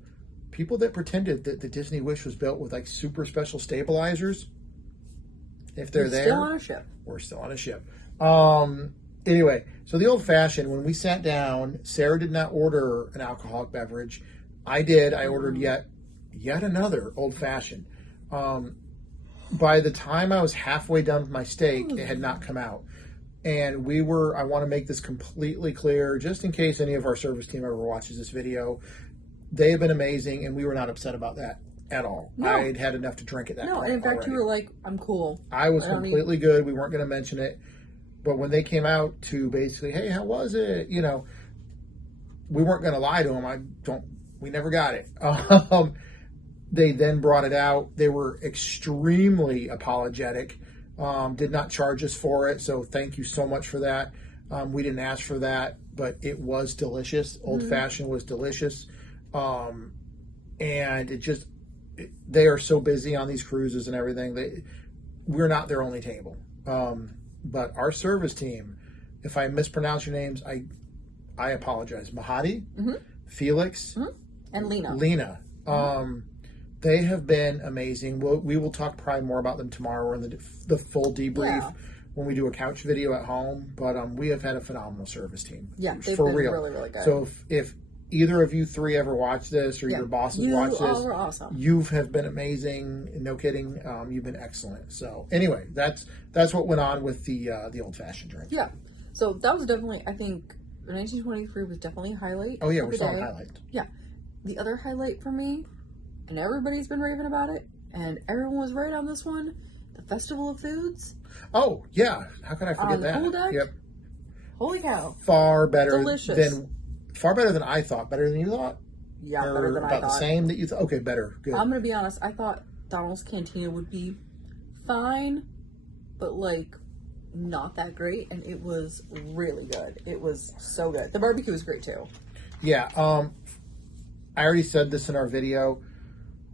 that pretended that the Disney Wish was built with like super special stabilizers, if they're We're there, still on a ship. we're still on a ship. Anyway, so the old fashioned, when we sat down, Sarah did not order an alcoholic beverage. I did. I ordered yet another old fashioned. By the time I was halfway done with my steak, it had not come out. And I want to make this completely clear, just in case any of our service team ever watches this video. They have been amazing, and we were not upset about that at all. No. I'd had enough to drink at that point. No, and in fact, already. you were like, I'm cool. I was I don't completely good. We weren't going to mention it. But when they came out to basically, hey, how was it? You know, we weren't going to lie to them. We never got it. They then brought it out. They were extremely apologetic. Did not charge us for it. So thank you so much for that. We didn't ask for that, but it was delicious. Old fashioned was delicious. And they are so busy on these cruises and everything. We're not their only table. but our service team, if I mispronounce your names, I apologize. Mahadi, Felix, and Lena. They have been amazing. We will talk probably more about them tomorrow in the full debrief when we do a couch video at home. But we have had a phenomenal service team. Yeah, they've for been real. really, really good. So if either of you three ever watch this or your bosses watch this, you all were awesome. You have been amazing. No kidding. You've been excellent. So anyway, that's what went on with the old fashioned drink. Yeah. So that was definitely, I think, 1923 was definitely a highlight. Oh yeah, of we're the still on day. highlights. Yeah. The other highlight for me, and everybody's been raving about it, and everyone was right on this one, the Festival of Foods. Oh yeah, how could I forget On the that? pool deck? Yep. Holy cow. Far better Delicious. than I thought. Better than you thought? Yeah, Or better than I about thought. the same that you thought? Okay, better. Good. I'm going to be honest, I thought Donald's Cantina would be fine, but like not that great, and it was really good. It was so good. The barbecue was great too. Yeah, I already said this in our video,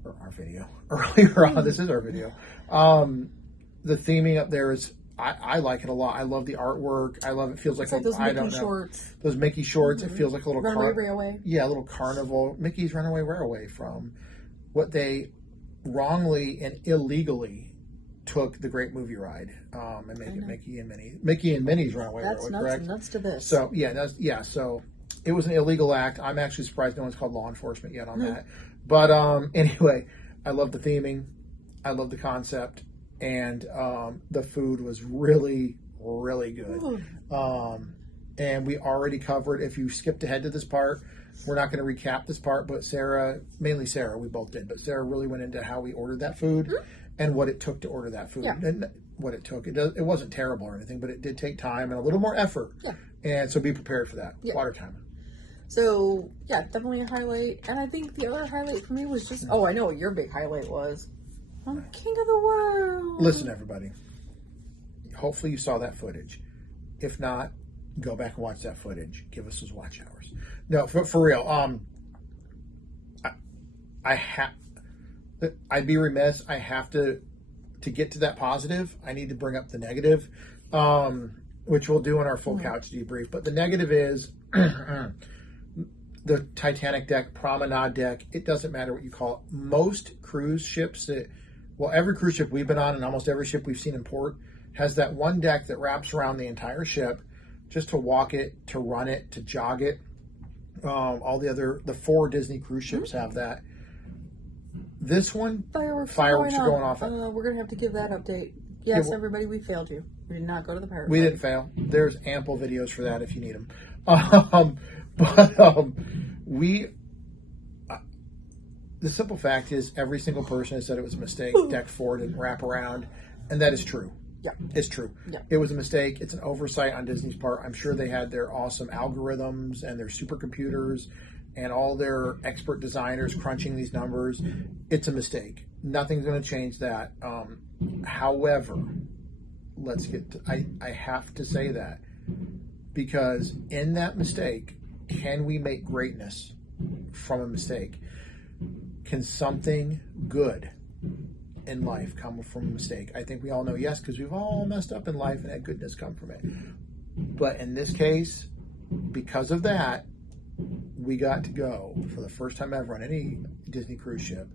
earlier on. This is our video. The theming up there is, I like it a lot. I love the artwork. I love it. Feels like those I Mickey don't know. shorts. Those Mickey shorts. It feels like a little Runaway Railway. Yeah, a little carnival. Mickey's Runaway Railway from what they wrongly and illegally took the Great Movie Ride and made it Mickey and Minnie's Runaway That's Railway. Correct. nuts to this. So so it was an illegal act. I'm actually surprised no one's called law enforcement yet on that. But anyway, I love the theming. I love the concept. And the food was really, really good. And we already covered, if you skipped ahead to this part, we're not going to recap this part, but mainly Sarah, we both did, but Sarah really went into how we ordered that food and what it took to order that food. Yeah. And what it took. It wasn't terrible or anything, but it did take time and a little more effort. Yeah. And so be prepared for that. Yeah. Water time. So, yeah, definitely a highlight. And I think the other highlight for me was just, I know what your big highlight was. I'm king of the world. Listen, everybody. Hopefully you saw that footage. If not, go back and watch that footage. Give us those watch hours. No, for real. I'd be remiss. I have to get to that positive. I need to bring up the negative, which we'll do in our full couch debrief. But the negative is the Titanic deck, promenade deck. It doesn't matter what you call it. Most cruise ships every cruise ship we've been on and almost every ship we've seen in port has that one deck that wraps around the entire ship just to walk it, to run it, to jog it. The 4 Disney cruise ships have that. This one, fireworks are going off. We're going to have to give that update. Yes, everybody, we failed you. We did not go to the pirate. We didn't fail. There's ample videos for that if you need them. The simple fact is every single person has said it was a mistake. Deck 4 didn't wrap around, and that is true. Yeah. It's true. Yeah. It was a mistake. It's an oversight on Disney's part. I'm sure they had their awesome algorithms and their supercomputers and all their expert designers crunching these numbers. It's a mistake. Nothing's going to change that. However, I have to say that because in that mistake, can we make greatness from a mistake? Can something good in life come from a mistake? I think we all know yes, because we've all messed up in life and had goodness come from it. But in this case, because of that, we got to go for the first time ever on any Disney cruise ship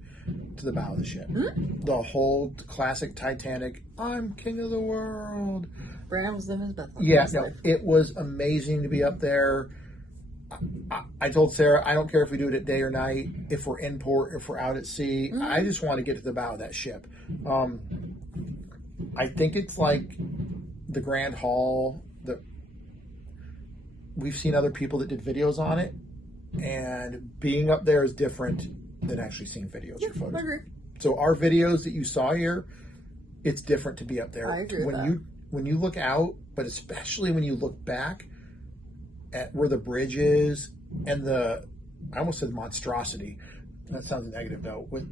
to the bow of the ship. The whole classic Titanic, I'm king of the world. Brand was living his best life. Yeah, no, it was amazing to be up there. I told Sarah, I don't care if we do it at day or night, if we're in port, if we're out at sea. I just want to get to the bow of that ship. I think it's like the Grand Hall. We've seen other people that did videos on it, and being up there is different than actually seeing videos or photos. I agree. So our videos that you saw here, it's different to be up there. I agree with that. When you look out, but especially when you look back at where the bridge is and I almost said monstrosity. That sounds negative though. With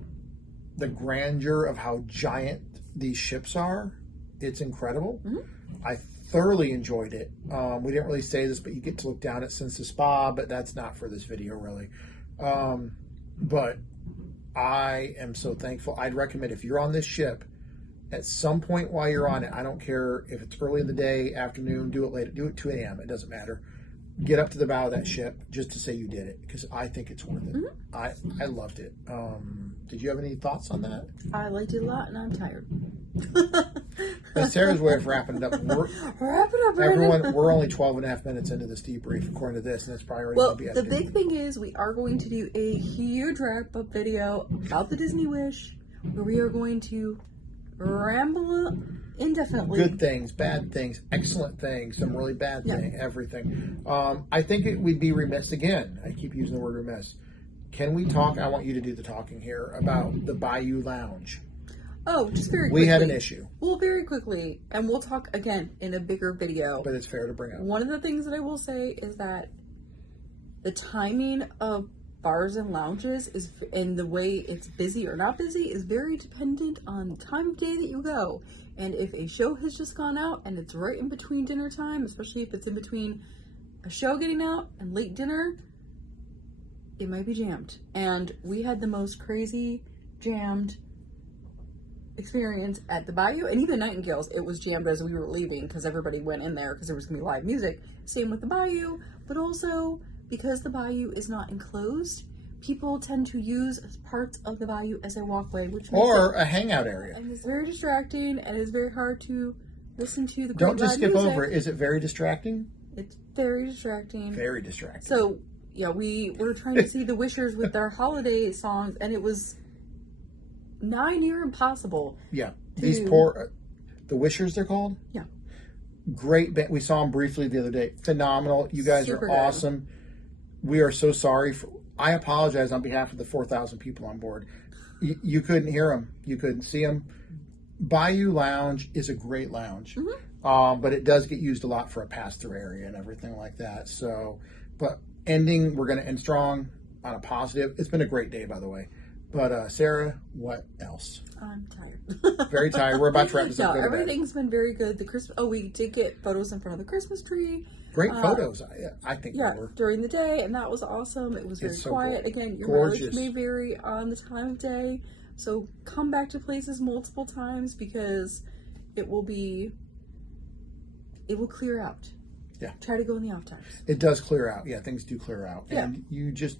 the grandeur of how giant these ships are, it's incredible. I thoroughly enjoyed it. We didn't really say this, but you get to look down at Since the Spa, but that's not for this video really. But I am so thankful. I'd recommend if you're on this ship At some point while you're on it, I don't care if it's early in the day, afternoon, do it late, do it 2 a.m. It doesn't matter. Get up to the bow of that ship just to say you did it, because I think it's worth it. I loved it. Did you have any thoughts on that? I liked it a lot, and I'm tired. That's Sarah's way of wrapping it up. Wrap it up, Everyone, we're only 12 and a half minutes into this debrief, according to this, and it's probably already Well, going to be the edited. big thing is we are going to do a huge wrap-up video about the Disney Wish, where we are going to ramble indefinitely. Good things, bad things, excellent things, some really bad things, everything. I think we'd be remiss again. I keep using the word remiss. Can we talk? I want you to do the talking here about the Bayou Lounge. Oh, just very quickly. We had an issue. Well, very quickly, and we'll talk again in a bigger video. But it's fair to bring up. One of the things that I will say is that the timing of bars and lounges is, and the way it's busy or not busy is very dependent on the time of day that you go. And if a show has just gone out and it's right in between dinner time, especially if it's in between a show getting out and late dinner, it might be jammed. And we had the most crazy jammed experience at the Bayou, and even Nightingales, it was jammed as we were leaving because everybody went in there because there was going to be live music. Same with the Bayou, but also because the Bayou is not enclosed, people tend to use parts of the Bayou as a walkway, which Or a hangout area. and it's very distracting, and it's very hard to listen to the Don't great just live skip music. over it. Is it very distracting? It's very distracting. Very distracting. So yeah, we were trying to see the Wishers with their holiday songs, and it was nigh near impossible. Yeah. These poor, the Wishers they're called? Yeah. Great band. We saw them briefly the other day. Phenomenal. You guys Super are good. awesome. We are so sorry. I apologize on behalf of the 4,000 people on board. You couldn't hear them. You couldn't see them. Bayou Lounge is a great lounge. But it does get used a lot for a pass-through area and everything like that. So, but we're going to end strong on a positive. It's been a great day, by the way. But Sarah, what else? I'm tired. Very tired. We're about to wrap this No, up. Go to bed. everything's been very good. The Christmas. Oh, we did get photos in front of the Christmas tree. Great photos. I think Yeah, they were. during the day, and that was awesome. It was very It's so quiet. cool. Again, your Gorgeous. mileage may vary on the time of day, so come back to places multiple times because it will clear out. Yeah. Try to go in the off times. It does clear out. Yeah, things do clear out. Yeah. And you just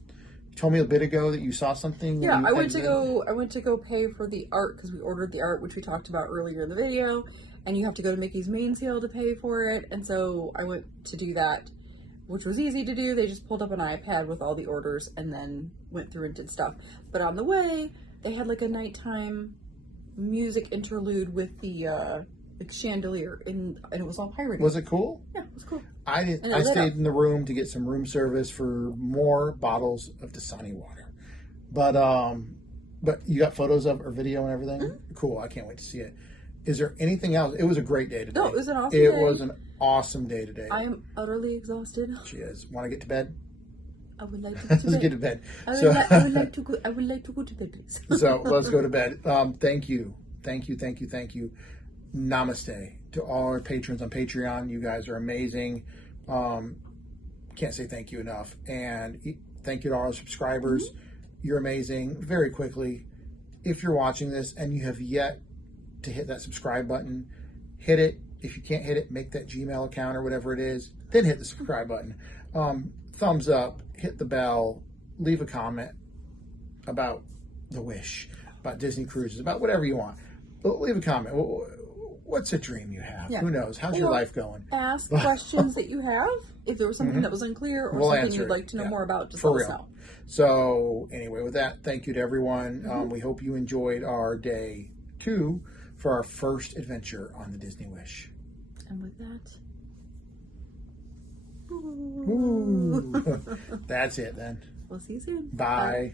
told me a bit ago that you saw something. Yeah, when you I went to exited. go pay for the art because we ordered the art, which we talked about earlier in the video, and you have to go to Mickey's main sale to pay for it. And so I went to do that, which was easy to do. They just pulled up an iPad with all the orders and then went through and did stuff. But on the way, they had like a nighttime music interlude with the like chandelier, and it was all pirated. Was it cool? Yeah, it was cool. I And it I lit stayed up. in the room to get some room service for more bottles of Dasani water. But you got photos of or video and everything? Mm-hmm. Cool. I can't wait to see it. Is there anything else? It was a great day today. No, it was an awesome It day. was an awesome day today. I am utterly exhausted. She is. Want to get to bed? I would like to go to Let's bed. get to bed. I would, So, I would like to go to bed, please. so let's go to bed. Thank you. Namaste to all our patrons on Patreon. You guys are amazing. Can't say thank you enough. And thank you to all our subscribers. You're amazing. Very quickly, if you're watching this and you have yet to hit that subscribe button, hit it. If you can't hit it, make that Gmail account or whatever it is. Then hit the subscribe button. Thumbs up, hit the bell, leave a comment about the Wish, about Disney cruises, about whatever you want. Leave a comment. What's a dream you have? Yeah. Who knows? How's your life going? Ask questions that you have. If there was something that was unclear or We'll something answer you'd it. like to know Yeah. more about, just For let us real. know. So anyway, with that, thank you to everyone. We hope you enjoyed our day 2 for our first adventure on the Disney Wish. And with that, Ooh. That's it then. we'll see you soon. Bye.